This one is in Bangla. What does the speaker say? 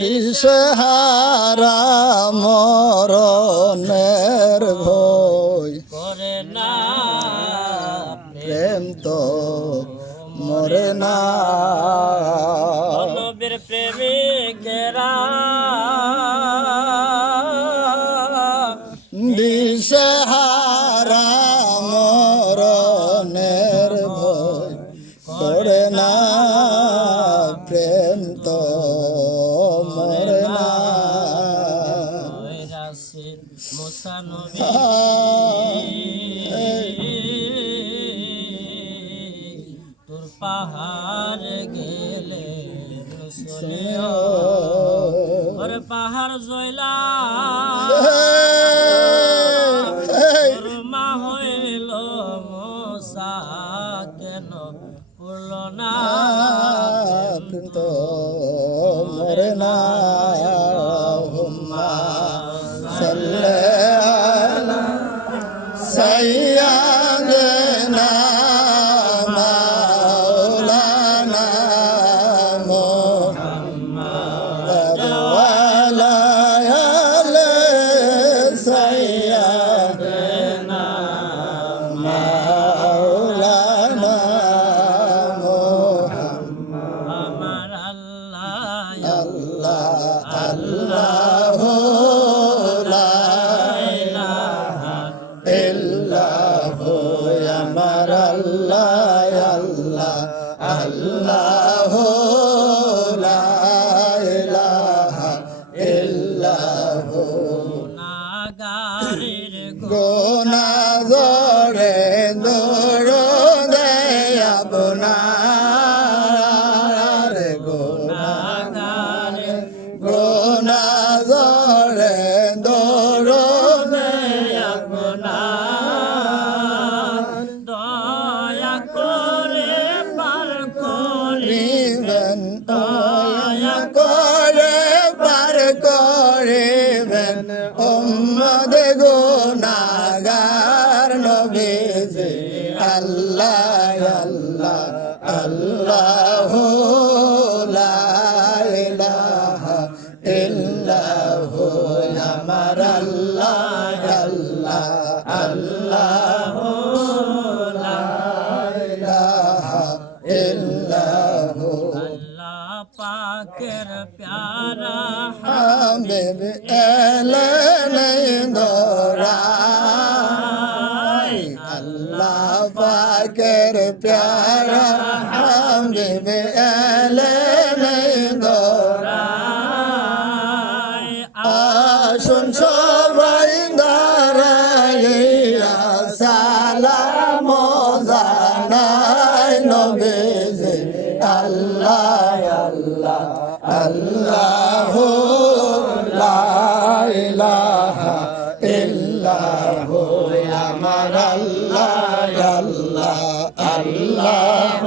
দিশেহারা মরণের ভয় করে না প্রেম তো মরে না। নবীর প্রেমিকেরা দিশেহারা মরণের ভয় করে না প্রেম তো মরে না। মুসা নবী তোর পাহাড় গেলে শুনিও ওর পাহাড় জয়লা মা হইল মুসা কেন পড়ল না তো মরে না। سيدنا مولانا محمد وعلى آله سيدنا مولانا محمد আমার আল্লাহ الله আমার আল্লাহ আল্লাহ লা ইলাহা ইল্লাহু গুনাহগারের গুনাহ জরে দরদে আপনার গুনাহগারের গুনাহ জরে দরদে দয়া করে পার করিবেন দয়া করে পার করিবেন উম্মত গুনাহগার নবীজি আল্লাহ আল্লাহ আল্লাহ লা ইলাহা ইল্লাহু আমার আল্লাহ আল্লাহ আল্লাহ আল্লাহ পাকের প্যারা হাবিব এলেন দোরাই আল্লাহ পাকের প্যারা হাবিব এলেন দোরাই আসুন সবাই দাঁড়াইয়া সালাম জানাই নবীজি আল্লাহ আল্লাহ আল্লাহ লা ইলাহা ইল্লাহু আমার আল্লাহ আল্লাহ আল্লাহ